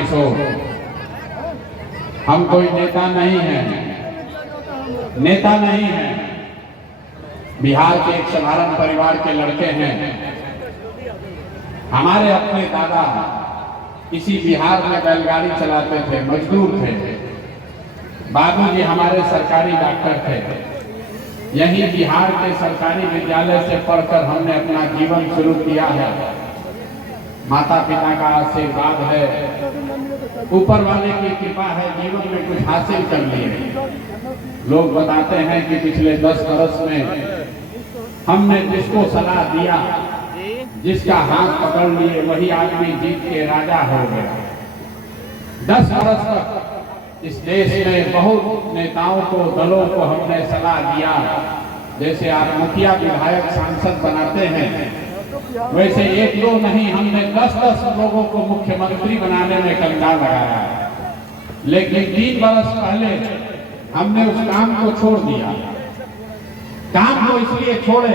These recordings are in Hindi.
किशोर, हम कोई नेता नहीं हैं, नेता नहीं हैं। बिहार के एक साधारण परिवार के लड़के हैं। हमारे अपने दादा इसी बिहार में बैलगाड़ी चलाते थे, मजदूर थे। बाबूजी हमारे सरकारी डॉक्टर थे। यही बिहार के सरकारी विद्यालय से पढ़कर हमने अपना जीवन शुरू किया है। माता पिता का आशीर्वाद है, ऊपर वाले की कृपा है, जीवन में कुछ हासिल कर लिए। लोग बताते हैं कि पिछले 10 वर्ष में हमने जिसको सलाह दिया, जिसका हाथ पकड़ लिए, वही आदमी जीत के राजा हो गया। 10 वर्ष तक इस देश में बहुत नेताओं को, दलों को हमने सलाह दिया। जैसे आप मुखिया, विधायक, सांसद बनाते हैं, वैसे 1-2 नहीं, हमने 10-10 लोगों को मुख्यमंत्री बनाने में कंधा लगाया। लेकिन 3 वर्ष पहले हमने उस काम को छोड़ दिया। काम को इसलिए छोड़े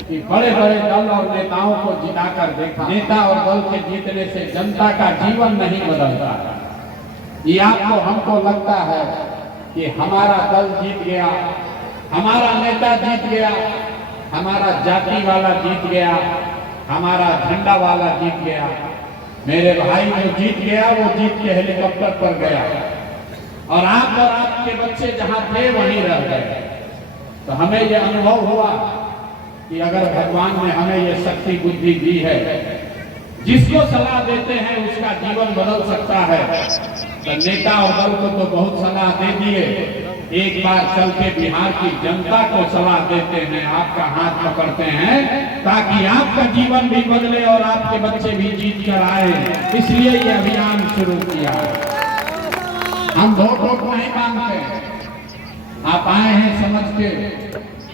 कि बड़े बड़े दल और नेताओं को जिताकर देखा। नेता और दल के जीतने से जनता का जीवन नहीं बदलता। ये आपको हमको लगता है कि हमारा दल जीत गया, हमारा नेता जीत गया, हमारा जाति वाला जीत गया, हमारा झंडा वाला जीत गया। मेरे भाई जो जीत गया वो जीत के हेलीकॉप्टर पर गया, और आपके बच्चे जहां थे वहीं रह गए। तो हमें ये अनुभव हुआ कि अगर भगवान ने हमें ये शक्ति बुद्धि दी है, जिसको सलाह देते हैं उसका जीवन बदल सकता है। तो नेता और दल को तो बहुत सलाह दे दिए, एक बार चल के बिहार की जनता को सलाह देते हैं, आपका हाथ पकड़ते हैं, ताकि आपका जीवन भी बदले और आपके बच्चे भी जीत कर आए। इसलिए ये अभियान शुरू किया। हम वोट नहीं मांगते। आप आए हैं समझ के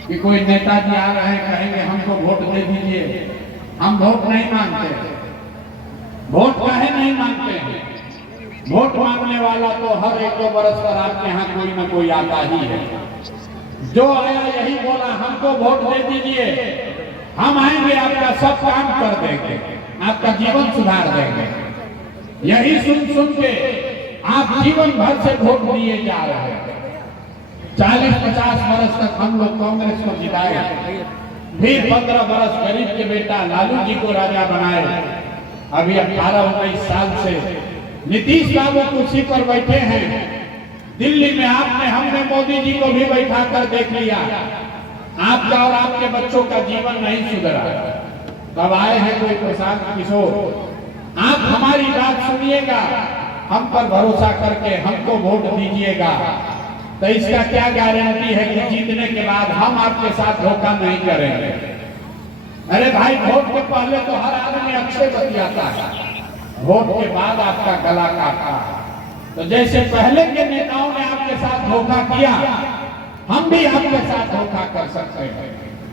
कि कोई नेताजी आ रहे हैं, कहेंगे हमको वोट दे दीजिए। हम वोट नहीं मांगते। वोट काहे नहीं मांगते हैं? वोट मांगने वाला तो हर 1-2 वर्ष पर आपके यहाँ कोई न कोई आता ही है। जो आया यही बोला हमको वोट दे दीजिए, हम आएंगे, आपका सब काम कर देंगे, आपका जीवन सुधार देंगे। यही सुन के आप जीवन भर से वोट दिए जा रहे हैं। 40-50 वर्ष तक हम लोग कांग्रेस को जिताए, फिर 15 वर्ष गरीब के बेटा लालू जी को राजा बनाए। अभी 18-19 साल से नीतीश बाबू कुर्सी पर बैठे हैं। दिल्ली में हमने मोदी जी को भी बैठा कर देख लिया। आपका और आपके बच्चों का जीवन नहीं सुधरा। तब आए हैं कोई प्रशांत किशोर, आप हमारी बात सुनिएगा, हम पर भरोसा करके हमको वोट दीजिएगा। तो इसका क्या गारंटी है कि जीतने के बाद हम आपके साथ धोखा नहीं करेंगे? अरे भाई, वोट के पहले तो हर आदमी अच्छे बतियाता है, वोट के बाद आपका गला काटा। तो जैसे पहले के नेताओं ने आपके साथ धोखा किया, हम भी आपके साथ धोखा कर सकते हैं।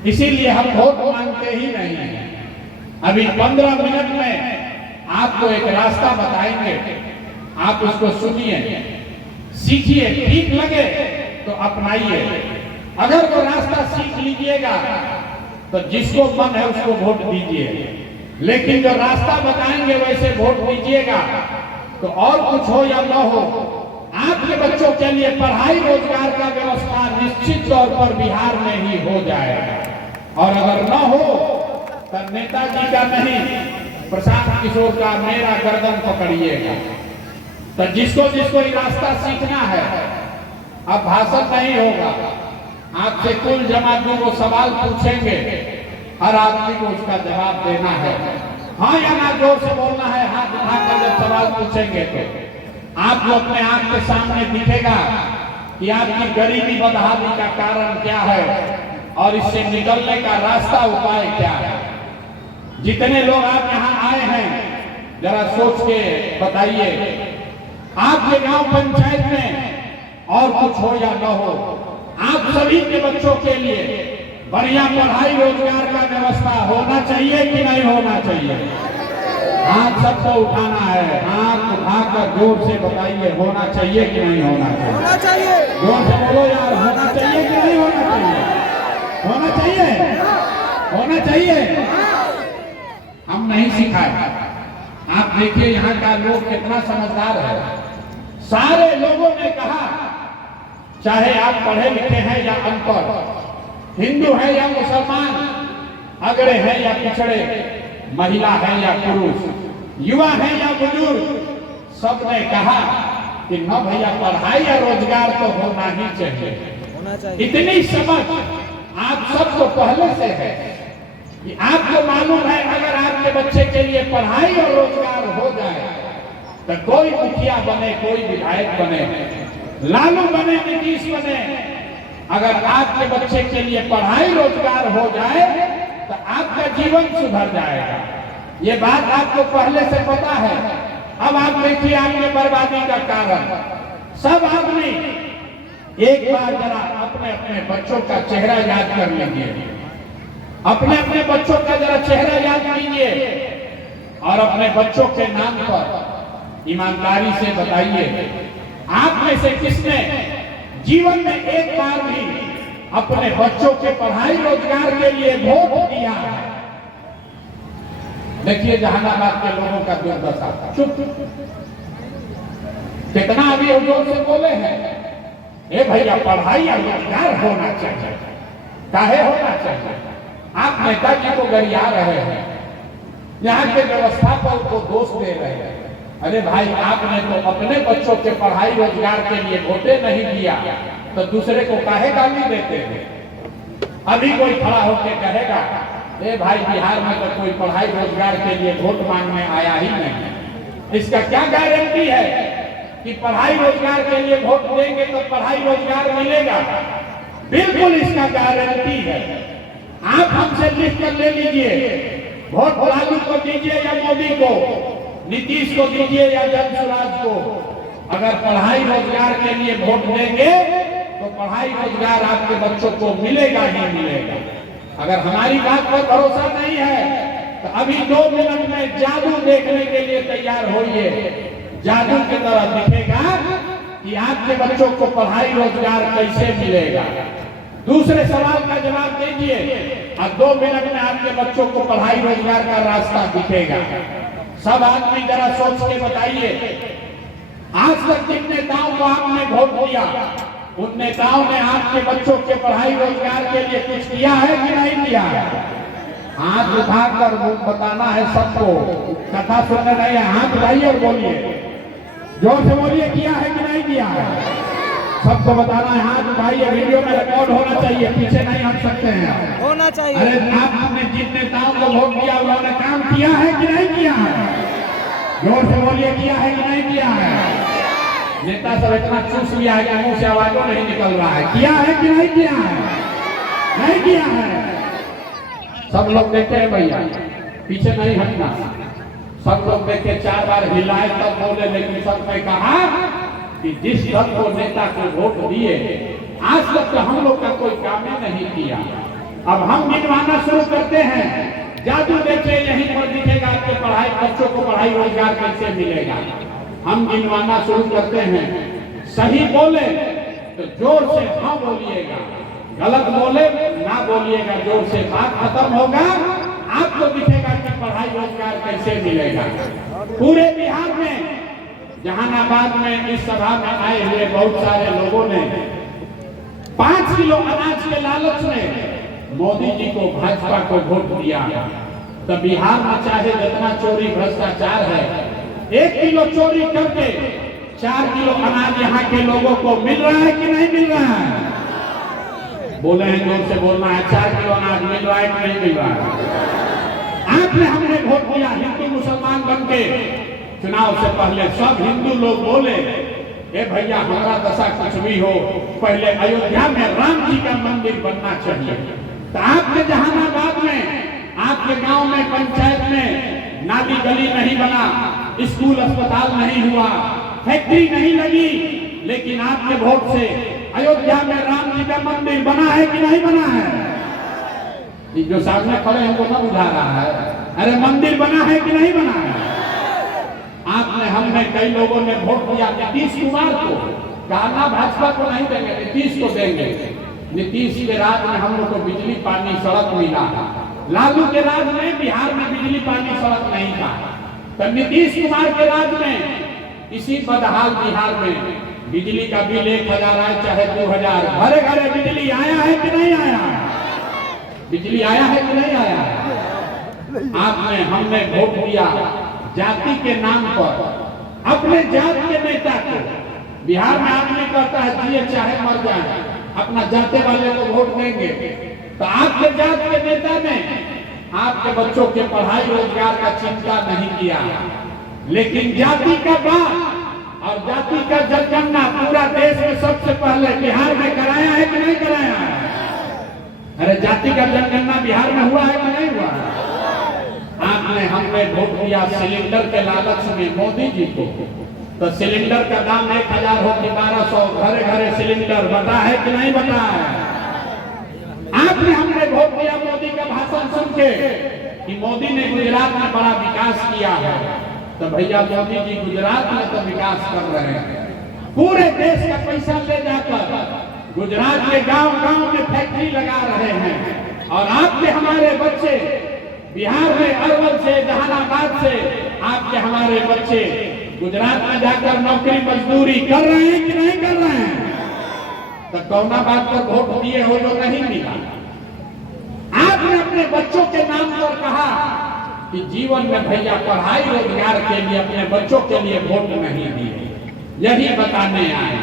इसीलिए हम वोट मांगते ही नहीं हैं। अभी 15 मिनट में आपको एक रास्ता बताएंगे, आप उसको सुनिए, सीखिए, ठीक लगे तो अपनाइए। अगर वो रास्ता सीख लीजिएगा तो जिसको मन है उसको वोट दीजिए, लेकिन जो रास्ता बताएंगे वैसे वोट दीजिएगा। तो और कुछ हो या न हो, आपके बच्चों के लिए पढ़ाई रोजगार का व्यवस्था निश्चित तौर पर बिहार में ही हो जाएगा। और अगर न हो तो नेताजी का नहीं, प्रशांत किशोर का, मेरा गर्दन पकड़िएगा। तो जिसको ये रास्ता सीखना है, अब भाषण नहीं होगा, आपसे कुल जमातियों को सवाल पूछेंगे, हर आदमी को उसका जवाब देना है। हाँ या ना जोर से बोलना है, हाथ उठाकर जब सवाल पूछेंगे तो आपको अपने आंख के सामने दिखेगा कि आपकी गरीबी बदहाली का कारण क्या है और इससे निकलने का रास्ता, उपाय क्या है। जितने लोग आप यहाँ आए हैं, जरा सोच के बताइए, आपके गांव पंचायत में और कुछ हो या न हो, आप सभी के बच्चों के लिए बढ़िया पढ़ाई रोजगार का व्यवस्था होना चाहिए कि नहीं होना चाहिए? हाथ सबको उठाना है, हाथ उठाकर जोर से बताइए, होना चाहिए कि नहीं होना चाहिए? होना चाहिए। जोर से बोलो यार, होना चाहिए कि नहीं होना चाहिए? होना चाहिए, होना चाहिए। हम नहीं सिखाए, आप देखिए यहाँ का लोग कितना समझदार है। सारे लोगों ने कहा, चाहे आप पढ़े लिखे हैं या अनपढ़, हिंदू है या मुसलमान, अगड़े हैं या पिछड़े, महिला है या पुरुष, युवा है या बुजुर्ग, सबने कहा कि न भैया पढ़ाई या रोजगार तो होना ही चाहिए। इतनी समझ आप सबको पहले से है कि आपको मालूम है अगर आपके बच्चे के लिए पढ़ाई और रोजगार हो जाए तो कोई मुखिया बने, कोई विधायक बने, लालू बने, नीतीश बने, अगर आपके बच्चे के लिए पढ़ाई रोजगार हो जाए तो आपका जीवन सुधर जाएगा। ये बात आपको पहले से पता है। अब आप देखिए आपके बर्बादी का कारण। सब आदमी एक बार जरा अपने अपने बच्चों का चेहरा याद कर लीजिए, अपने अपने बच्चों का जरा चेहरा याद कीजिए और अपने बच्चों के नाम पर ईमानदारी से बताइए, आप में से किसने जीवन में एक बार भी अपने बच्चों के पढ़ाई रोजगार के लिए वोट दिया है? देखिए जहानाबाद के लोगों का दुर्दशा, चुप कितना अभी जोर से बोले हैं, ए भैया पढ़ाई और रोजगार होना चाहिए। काहे होना चाहिए? आप नेताजी को गरिया रहे हैं, यहाँ के व्यवस्थापक को दोष दे रहे हैं। अरे भाई आपने तो अपने बच्चों के पढ़ाई रोजगार के लिए वोटे नहीं दिया तो दूसरे को काहे गाली देते हैं? अभी कोई खड़ा होकर कहेगा ए भाई बिहार में तो कोई पढ़ाई रोजगार के लिए वोट मांगने आया ही नहीं। इसका क्या गारंटी है कि पढ़ाई रोजगार के लिए वोट देंगे तो पढ़ाई रोजगार मिलेगा? बिल्कुल इसका गारंटी है। आप हमसे लिख कर ले लीजिए, वोट लालू को दीजिए या मोदी को, नीतीश को दीजिए या जनसुराज को, अगर पढ़ाई रोजगार के लिए वोट देंगे तो पढ़ाई रोजगार आपके बच्चों को मिलेगा ही मिलेगा। अगर हमारी बात पर भरोसा नहीं है तो अभी 2 मिनट में जादू देखने के लिए तैयार होइए। जादू की तरह दिखेगा कि आपके बच्चों को पढ़ाई रोजगार कैसे मिलेगा। दूसरे सवाल का जवाब दीजिए और 2 मिनट में आपके बच्चों को पढ़ाई रोजगार का रास्ता दिखेगा। सब आदमी जरा सोच के बताइए, आज तक जिन नेताओं को आपने वोट दिया उन नेताओं ने आपके बच्चों के पढ़ाई रोजगार के लिए कुछ किया है कि नहीं किया है? हाथ उठाकर बताना है सबको, कथा सुनने नहीं है। हाथ उठाइए और बोलिए, जोर से बोलिए, किया है कि नहीं किया है? सबको बताना है, हाथ उठाइए। वीडियो में रिकॉर्ड होना चाहिए, पीछे नहीं हट सकते हैं, होना चाहिए। अरे आपने जिन नेताओं को वोट दिया उन्होंने काम किया है कि नहीं किया है? जोर से बोलिए, किया है कि नहीं किया है? नेता सब इतना चूस लिया है कि मुंह से आवाजों नहीं निकल रहा है। किया है कि नहीं किया है? नहीं किया है। सब लोग देखे हैं भैया, पीछे नहीं हटना। सब लोग देखे, 4 बार हिलाए तब बोले, लेकिन सबने कहा कि जिस दल को नेता को वोट दिए आज तक तो हम लोग का कोई काम ही नहीं किया। अब हम गिनवाना शुरू करते हैं। जादू देखिए, यहीं पर दिखेगा आपके पढ़ाई बच्चों को पढ़ाई रोजगार कैसे मिलेगा। हम गिनवाना शुरू करते हैं। सही बोले तो जोर से हाँ बोलिएगा, गलत बोले ना बोलिएगा, जोर से बात खत्म होगा। आपको दिखेगा कि पढ़ाई रोजगार कैसे मिलेगा। पूरे बिहार में, जहानाबाद में इस सभा में आए हुए बहुत सारे लोगों ने 5 किलो अनाज के लालच में मोदी जी को, भाजपा को वोट दिया। तो बिहार में चाहे जितना चोरी भ्रष्टाचार है, 1 किलो चोरी करके 4 किलो अनाज यहाँ के लोगों को मिल रहा है कि नहीं मिल रहा है? बोले हैं, जोर से बोलना है। 4 किलो अनाज मिल रहा है कि नहीं मिल रहा है? आपने हमने वोट दिया हिंदू मुसलमान बनके। चुनाव से पहले सब हिंदू लोग बोले, ए भैया हमारा दशा कुछ भी हो, पहले अयोध्या में राम जी का मंदिर बनना चाहिए। तो आपके जहानाबाद में, आपके गांव में, पंचायत में नाली गली नहीं बना, स्कूल अस्पताल नहीं हुआ, फैक्ट्री नहीं लगी, लेकिन आपके वोट से अयोध्या में राम जी का मंदिर बना है कि नहीं बना है? जो सामने खड़े हैं वो ना बुझा रहा है। अरे मंदिर बना है कि नहीं बना है? आपने, हमने, कई लोगों ने वोट दिया नीतीश कुमार को। कहा भाजपा को नहीं देंगे, नीतीश को देंगे। नीतीश के राज में हम लोग को बिजली पानी सड़क मिला। लालू के राज में बिहार में बिजली पानी सड़क नहीं था। तो नीतीश कुमार के राज में इसी बदहाल बिहार में बिजली का बिल 1000 आए चाहे 2000, घरे घरे बिजली आया है कि नहीं आया? बिजली आया है कि नहीं आया? आपने हमने वोट दिया जाति के नाम पर, अपने जात के नेता को। बिहार में आदमी कहता है जिए चाहे मर जाए, अपना जाते वाले को वोट देंगे। तो आपके जात के नेता ने आपके बच्चों के पढ़ाई रोजगार का चिंता नहीं किया, लेकिन जाति का बात और जाति का जनगणना पूरा देश में सबसे पहले बिहार में कराया है कि नहीं कराया है? अरे जाति का जनगणना बिहार में हुआ है कि नहीं हुआ? आपने हमने वोट दिया सिलेंडर के लालच में मोदी जी को। तो सिलेंडर का दाम 1000 हो कि 1200, घरे घरे सिलेंडर बता है कि नहीं बता है? आपने हमने वोट दिया मोदी का भाषण सुन के कि मोदी ने गुजरात में बड़ा विकास किया है। तो भैया मोदी जी गुजरात में तो विकास कर रहे हैं, पूरे देश का पैसा ले जाकर गुजरात के गांव-गांव में फैक्ट्री लगा रहे हैं। और आपके हमारे बच्चे बिहार में अरवल से, जहानाबाद से आपके हमारे बच्चे गुजरात में जाकर नौकरी मजदूरी कर रहे हैं कि नहीं कर रहे हैं? तो कौना बात पर वोट दिए हो जो नहीं मिला? आपने अपने बच्चों के नाम पर कहा कि जीवन में भैया पढ़ाई रोजगार के लिए अपने बच्चों के लिए वोट नहीं दिए। यही बताने आए,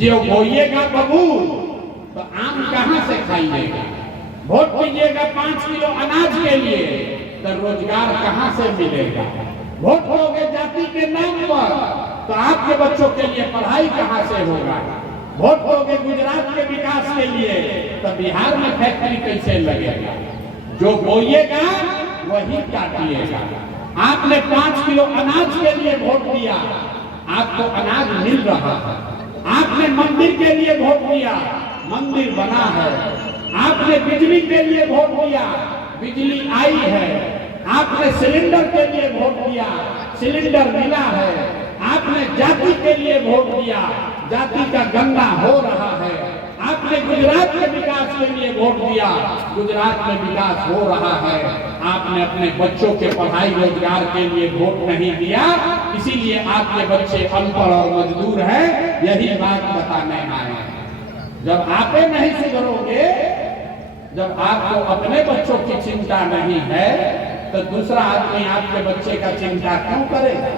जो बोइएगा बबूल तो आम कहां से खाइएगा? वोट दीजिएगा 5 किलो अनाज के लिए तो रोजगार कहां से मिलेगा? वोट दोगे जाति के नाम पर तो आपके बच्चों के लिए पढ़ाई कहां से होगा? वोट दोगे गुजरात के विकास के लिए तो बिहार में फैक्ट्री कैसे लगेगा? जो बोइएगा वही काटिएगा। आपने 5 किलो अनाज के लिए वोट दिया, आपको अनाज मिल रहा है। आपने मंदिर के लिए वोट दिया, मंदिर बना है। आपने बिजली के लिए वोट दिया, बिजली आई है। आपने सिलेंडर के लिए वोट दिया, सिलेंडर मिला है। आपने जाति के लिए वोट दिया, जाति का गंगा हो रहा है। आपने गुजरात के विकास के लिए वोट दिया, गुजरात में विकास हो रहा है। आपने अपने बच्चों के पढ़ाई रोजगार के लिए वोट नहीं दिया, इसीलिए आपके बच्चे अनपढ़ और मजदूर हैं। यही बात बताने आए हैं। जब आप नहीं सुधरोगे, जब आपको अपने बच्चों की चिंता नहीं है तो दूसरा आदमी आपके बच्चे का चिंता क्यों करेगा?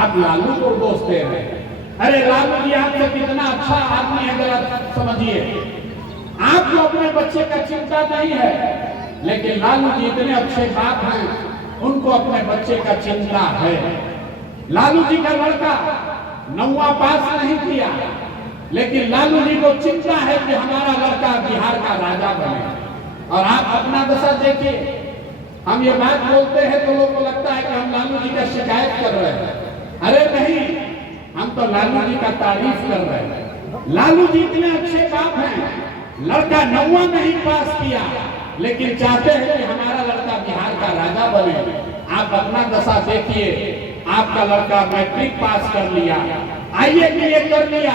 आप लालू को दोष दे रहे हैं। अरे लालू जी आपसे कितना अच्छा आदमी है, गलत समझिए। आपको अपने बच्चे का चिंता नहीं है, लेकिन लालू जी इतने अच्छे बाप हैं, उनको अपने बच्चे का चिंता है। लालू जी का लड़का 9वां पास नहीं किया, लेकिन लालू जी को चिंता है कि हमारा लड़का बिहार का राजा बने। और आप अपना दशा देखिए, हम ये बात बोलते हैं तो लोगों को लगता है कि हम लालू जी का शिकायत कर रहे हैं। अरे नहीं, हम तो लालू जी का तारीफ कर रहे हैं। लालू जी इतने अच्छे बाप हैं, लड़का 9वां नहीं पास किया, लेकिन चाहते हैं कि हमारा लड़का बिहार का राजा बने। आप अपना दशा देखिए, आपका लड़का मैट्रिक पास कर लिया, IABA कर लिया,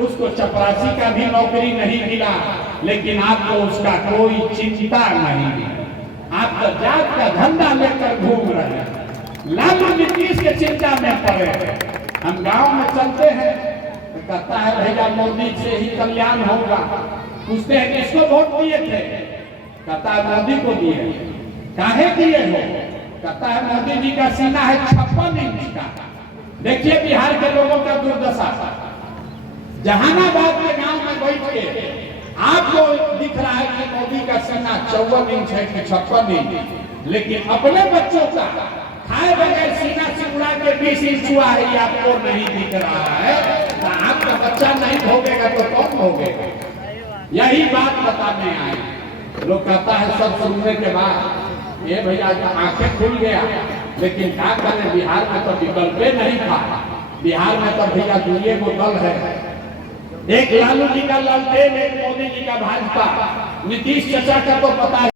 उसको चपरासी का भी नौकरी नहीं मिला, लेकिन आपको उसका कोई चिंता नहीं। आप तो जात का धंधा लेकर घूम रहे हैं। लालू नीतीश के चिंता में पड़े। हम गांव में चलते हैं तो कहता है भैया मोदी से ही कल्याण होगा। पूछते हैं किसको वोट दिए थे? कहता है मोदी को दिए। काहे दिए हो? कहता है मोदी जी का सीना है 56 इंच का। देखिए बिहार के लोगों का दुर्दशा। जहानाबाद के गांव में बैठ के आपको दिख रहा है कि मोदी का सीना 54 इंच है कि 56 इंच, लेकिन अपने बच्चों का खाए बगैर सीना चिपड़ा के 20 इंच हुआ है, ये आपको नहीं दिख रहा है। तो आपका बच्चा नहीं भोगेगा तो कौन भोगेगा? यही बात बताने आए। लोग कहता है सब सुनने के बाद ये भैया आंखें खुल गया, लेकिन क्या करें, बिहार में तो विकल्प नहीं था। बिहार में तो भैया दुनिया को दल है, एक लालू जी का लालटेन, एक मोदी जी का भाजपा। नीतीश चाचा का तो पता है।